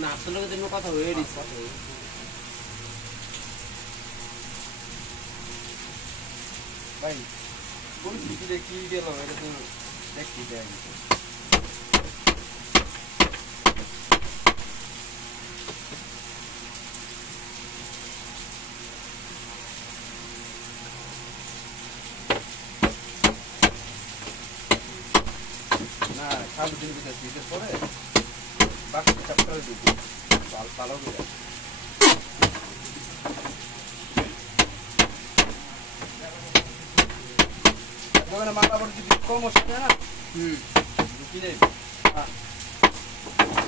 না আসলে জন্য কথা হয়ে গেছে ভাই কোন দিকে কি গেল এটা তো দেখতে চাই না খাবো দিন ভিতরে শীতের পরে বাকি চাপটা দিবি পালো করে দোকানে মাথা পড়ে যদি কম আসে না ঢুকি নেই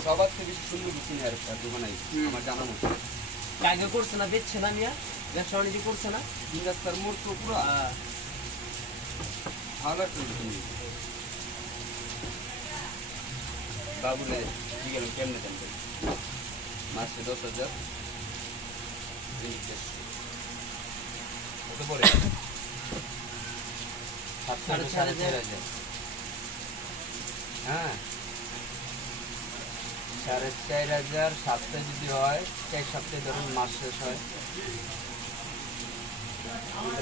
সবার থেকে বেশি সুন্দর ঢুকি নেই আর দোকানে আমার জানা মতো আগে করছে না দেখছে না মিয়া ব্যবসা বাণিজ্য করছে না তিন রাস্তার মোড় তো পুরো ভালো একটা ঢুকি বাবুরে কি গেল কেমনে জানবে মাসে 10,000 কত পড়ে 4,500 হ্যাঁ 4,500 সপ্তাহে যদি হয় 4 সপ্তাহে ধরুন মাস শেষ হয়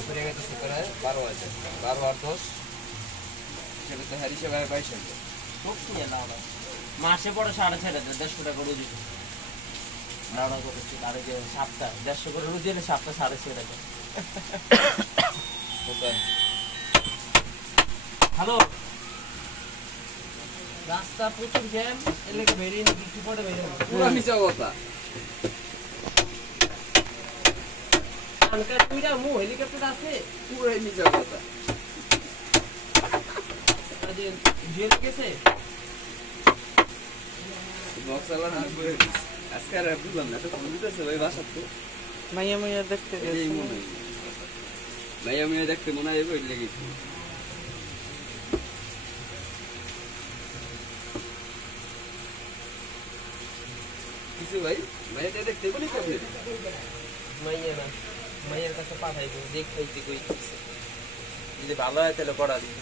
পড়ে গেছে 12 আর 10 হিসেবে তো হারি হিসেবে 22,000 খুব নিয়ে না মাসে পড়ে 4,500 150 টাকা রোজ লাউডা করছে আর যে সপ্তাহ 150 করে রোজ দিলে সপ্তাহ 6,500 টাকা হ্যালো রাস্তা প্রচুর জ্যাম এলাকা বেরিয়ে নি কিছু পড়ে বেরিয়ে পুরো মিছা কথা আনকা তুইরা মু হেলিকপ্টার আছে পুরো মিছা কথা আজ জেল গেছে বক্সালা না করে আজকে আর বুঝলাম না তো কোন দিতেছে ভাই বাসা তো মাইয়া দেখতে গেছে মাইয়া দেখতে মনে হয় ওই লেগে কিছু ভাই মাইয়া দেখতে বলি কি আপনি মাইয়া না মাইয়ার কাছে পাঠাইবো দেখাইতে কই যদি ভালো হয় তাহলে করা দিই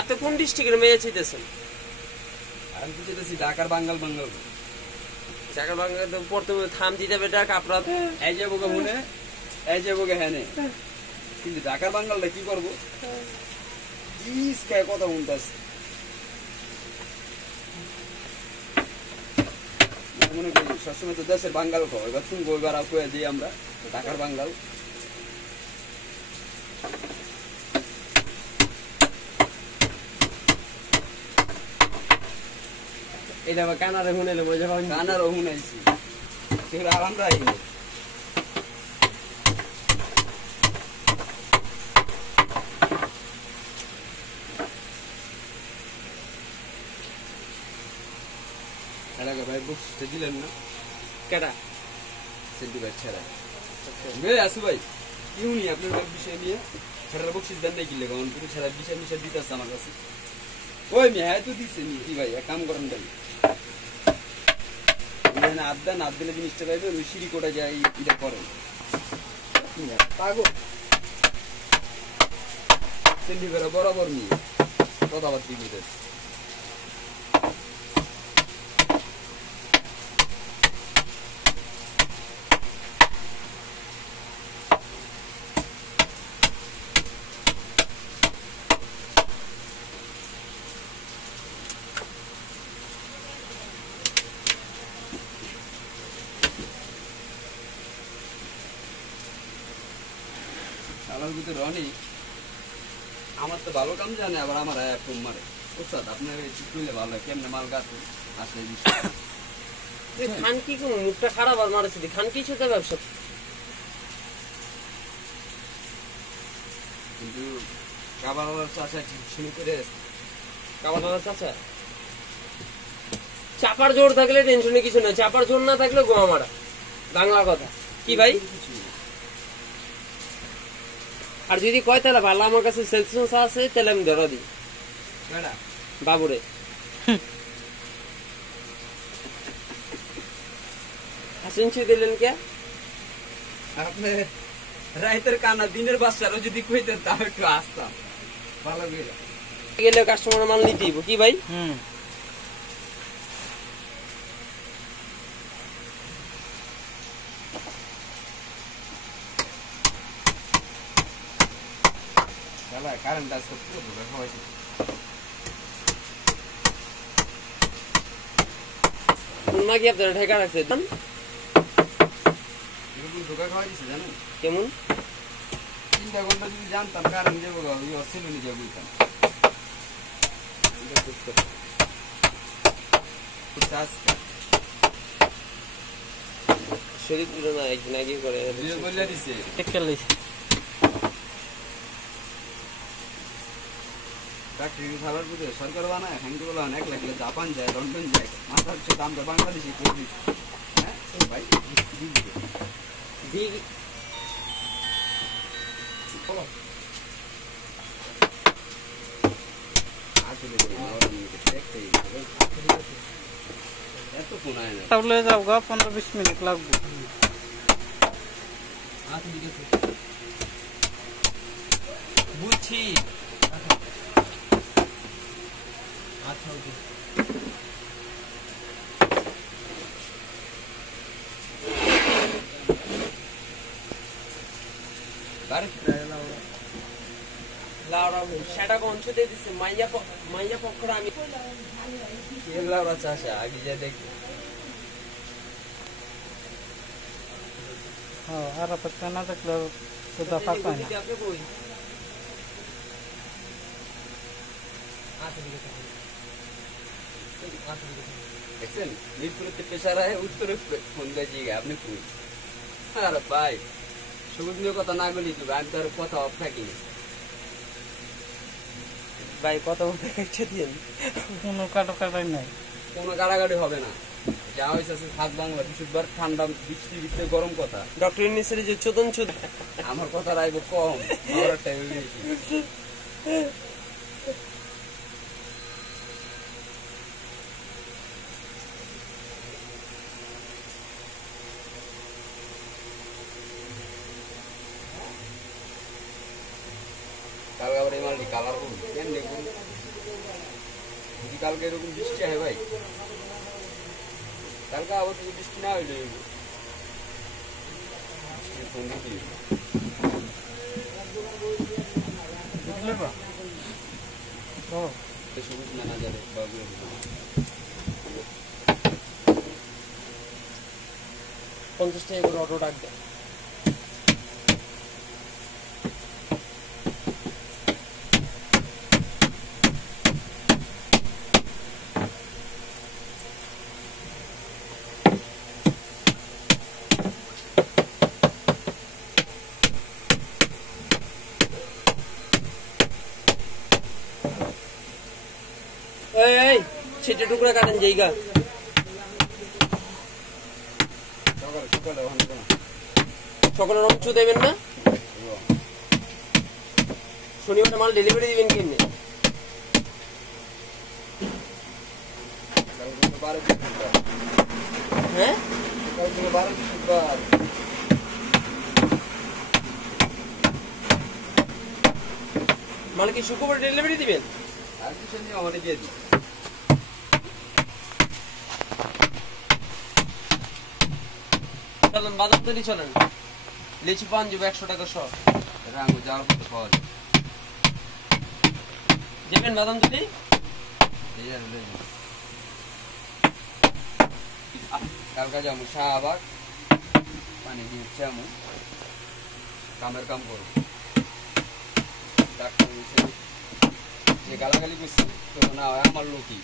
আপনি কোন ডিস্ট্রিক্টের মেয়ে চাইতেছেন আমি তো যেতেছি ঢাকার বাঙ্গাল ঢাকার বাংলা তো পড়তে থাম দিতে হবে ডাক আপনার এই যে বোকে মনে এই যে বোকে হ্যাঁ কিন্তু ঢাকার বাঙ্গালটা কি করবো ইসকায় কথা শুনতেছে মনে করি সবসময় তো দেশের বাঙ্গাল কো এবার তুমি এবার কয়ে দিই আমরা ঢাকার বাঙ্গাল এটা আবার কানারে শুনেলে বোঝা পাবেন কানার শুনাইছি কেউ আরামরা আইনি এলাকা ভাই বুঝতে দিলেন না কেডা সেন্টু ভাই ছেড়া আসু ভাই কি উনি আপনার বিষয় নিয়ে ছেড়ার বকশিস দেন নাই কিনলে কারণ তুমি ছেড়ার বিষয় দিতে আসছে আমার কাছে ওই মেয়ে তো দিচ্ছে নি কি ভাই এক কাম করেন ভাই আবদান আবদানের জিনিসটা পাইবে ওই সিঁড়ি কোটা যায় এটা করেন পাগো সেন্টু করে বরাবর নিয়ে কথাবার্তা দিতে আমার ভিতরে রনি আমার তো ভালো কাম জানে আবার আমার ফোন মারে ওস্তাদ আপনার খুলে ভালো কেমনে মাল গাছ আসলে খান কি কোন মুখটা খারাপ আর মারছে খান কি সাথে ব্যবসা কিন্তু কাবালার চাষা শুরু করে কাবালার চাচা চাপার জোর থাকলে টেনশনে কিছু না চাপার জোর না থাকলে গোয়া মারা বাংলা কথা কি ভাই আর যদি কয় তাহলে ভালো আমার কাছে সেলসিয়াস আছে তাহলে আমি ধরা দিই বাবুরে হাসিন ছুঁয়ে দিলেন কে আপনি রাইতের কানা দিনের বাচ্চারও যদি কইতেন তাও একটু আসতাম ভালো করে গেলে কাস্টমার মাল নিতে দিব কি ভাই? কারেন্ট আজকে পুরো ঢোকা খাওয়াইছে। নাকি আপনারা ঠেকা রাখছে এরকম ঢোকা খাওয়াই দিছে জানেন? কেমন? 3 ঘন্টা যদি জানতাম কারেন্ট যাবো ওই অস্ট্রেলিয়া নিয়ে যাবো বলতাম। শরীর দিল না একদিন আগে করে বলে দিছে চাকরি খাবার বুঝে সরকার বানায় হ্যাংকে বলা 1 লাখ জাপান যায় লন্ডন যায় মাথার হচ্ছে দামটা বাংলাদেশি করে দিচ্ছে। হ্যাঁ ভাই এত কোনায় না তাহলে যাও গা 15-20 মিনিট লাগবে। বুঝছি সেটা অঞ্চলে দিচ্ছে মাইয়া পক্ষরা আমি লাউরা চাষা আগে যা দেখি আর আপনি না দেখলে তো দফা পায় না। দেখছেন মিরপুরের পেশার আয় উত্তরে ফোন দিয়ে আপনি কই? আরে ভাই সবুজ নিয়ে কথা না বলি তো আমি তার কথা অফ থাকি ভাই কথা বলতে একটা দিন কোনো কাটাই নাই, কোনো গাড়াগাড়ি হবে না। যা হয়েছে খাস বাংলা বিশুদ্ধবার ঠান্ডা বৃষ্টির ভিতরে গরম কথা। ডক্টর ইউনিসের যে চোদন চোদ আমার কথা রাইব কম আমার টাইম বেশি। কালকে আবার এই মালটি কালার করুন কেন দেখুন যদি কালকে এরকম বৃষ্টি হয় ভাই কালকে আবার যদি বৃষ্টি না হইলে সবুজ না যাবে 50 টাকা করে অটো ডাক দেয়। এই সেটা টুকরা কাটেন জায়গা সকলের অংশ দেবেন না। শনিবার মাল ডেলিভারি দিবেন কেমনি? হ্যাঁ মাল কি শুক্রবার ডেলিভারি দিবেন? চলেন বাজার তৈরি চলেন লিচু পান যাবো 100 টাকা শ যাওয়ার পথে পাওয়া যায় দেবেন বাদাম তৈরি কালকা যাবো শাহবাগ পানি দিয়ে যাবো কামের কাম করবো ডাক্তার যে গালাগালি করছে তো না হয় আমার লোকই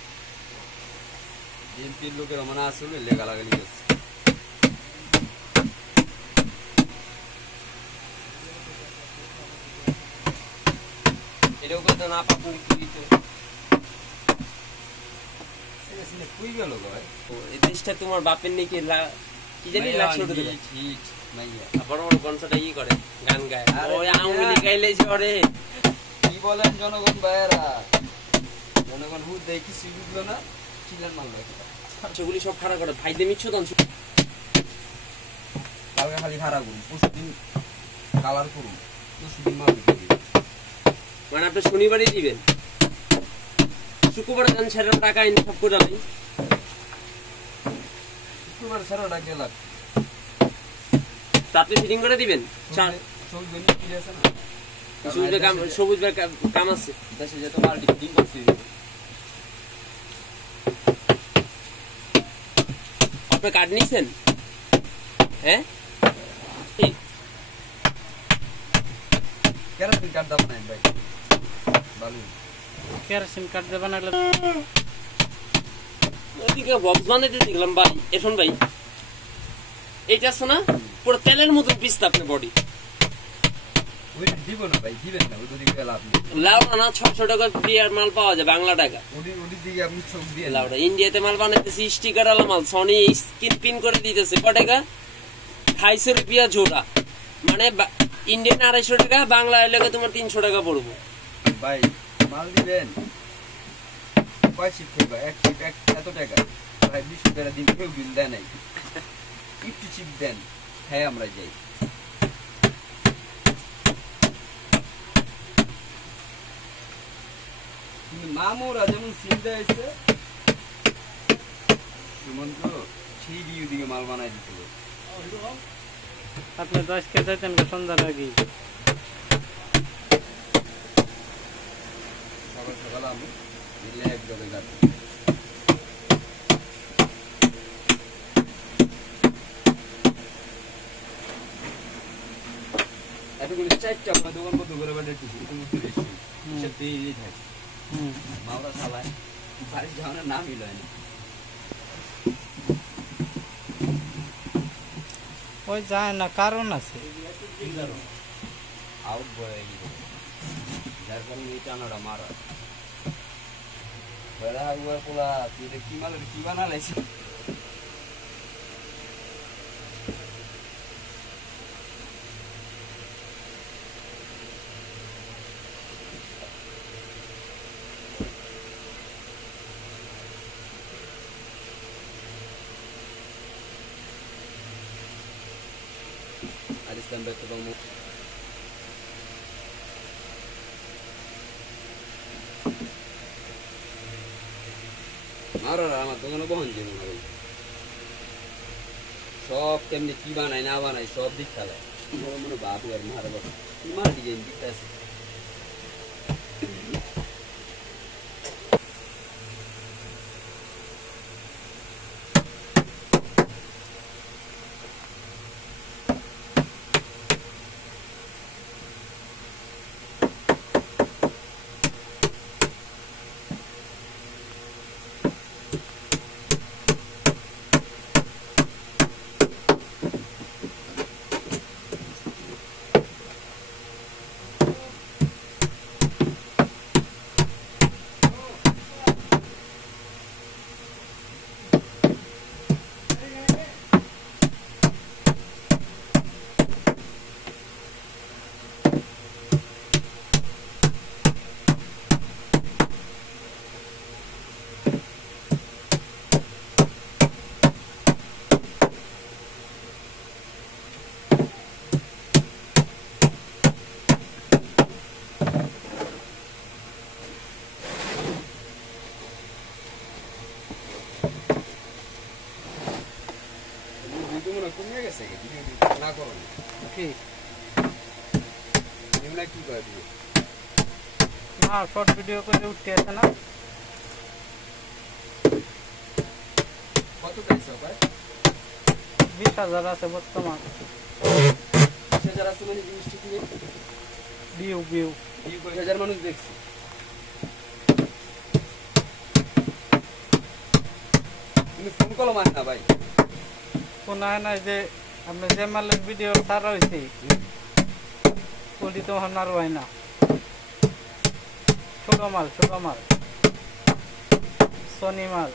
বিএনপির লোকের মানে আসলে লে গালাগালি করছে এটাও করতে না পাপুন দিতে কুই গেল ভাই এই দেশটা তোমার বাপের নাকি কি জানি লাখ ছোট দিল ঠিক মাইয়া বড় বড় কনসার্টে ই করে গান গায় ওই আঙ্গুলি গাইলেছে ওরে কি বলেন জনগণ ভাইয়েরা জনগণ হুদ দেয় কিছু বুঝলো না চিলান মারলো সেগুলি সব খারাপ করে ভাই দে মিচ্ছ তখন কালকে খালি খারাপ করুন পরশুদিন কালার করুন পরশুদিন মাল মানে আপনি শনিবারই দিবেন শুক্রবার দেন ছেড়ে টাকা আইন সব করে লাই তোমার ছাড়াটা গেলাম তা আপনি ফিটিং করে দিবেন সবুজ বেনি কি আছে না সবুজ ভাই কাম আছে দেশে যে তোমার ফিটিং করছি আপনি কার্ড নিছেন হ্যাঁ কেরাসিন কার্ড দাও না ভাই ভালো কেরোসিন কাঠ দিয়ে বানাইলে ওইদিকে বক্স বানাইতে দেখলাম ভাই এখন ভাই এইটা আছে না পুরো তেলের মতন পিস্তা আপনার বডি ওই দিব না ভাই দিবেন না ওই দিকে লাভ নেই লাউডা না 600 টাকা বিয়ার মাল পাওয়া যায় বাংলা টাকা ওই দিকে আপনি চোখ দিয়ে লাউডা ইন্ডিয়াতে মাল বানাইতেছে স্টিকার আলা মাল সনি স্ক্রিন পিন করে দিতেছে কত টাকা 250 রুপিয়া জোড়া মানে ইন্ডিয়ান 250 টাকা বাংলা এলাকা তোমার 300 টাকা পড়বো ভাই মাল দিবেন কয় শিপ খাইবা এক শিপ এত টাকা ভাই 20 টাকা দিন কেউ বিল দেয় নাই একটু চিপ দেন হ্যাঁ আমরা যাই কিন্তু মামুরা যেমন চিন্তা হয়েছে সুমন্ত ঠিকই ওদিকে মাল বানাই দিতে আপনি 10 কে যাইতেন সন্ধ্যার আগে সকাল সকাল আমি দিলে এক জগে যাচ্ছি এতগুলি 4টা আমরা দোকান বন্ধ করে বেড়াইতেছি তুমি তো রেস্ট সব দিয়েই থাকে মাওরা চালায় বাড়ি যাওয়ার নামই লয় না ওই যায় না কারণ আছে আউট বয় গেছে যার কারণে এই টানাটা মারা বেড়া আগুয়ার পোলা তুই কি মাল কি বানালাইছিস Alistan betul kamu. Marah ramah tu kan bohong je mana. Shop kemni kiban ay na ban ay shop dikhala. Mana mana babu yar mahar ba. Mana digen dikta se. কমে গেছে না করো কি এমনি কি করে দিবে না শর্ট ভিডিও করে উঠতে আছে না কত টাকা ভাই 20,000 আছে বর্তমান 20,000 আছে মানে জিনিসটা কি ভিউ 20,000 মানুষ দেখছে তুমি ফোন করো মানে না ভাই কোন হয় না যে আপনি যে মালের ভিডিও ছাড়া হয়েছে ওটি তো হনার হয় না ছোট মাল সনি মাল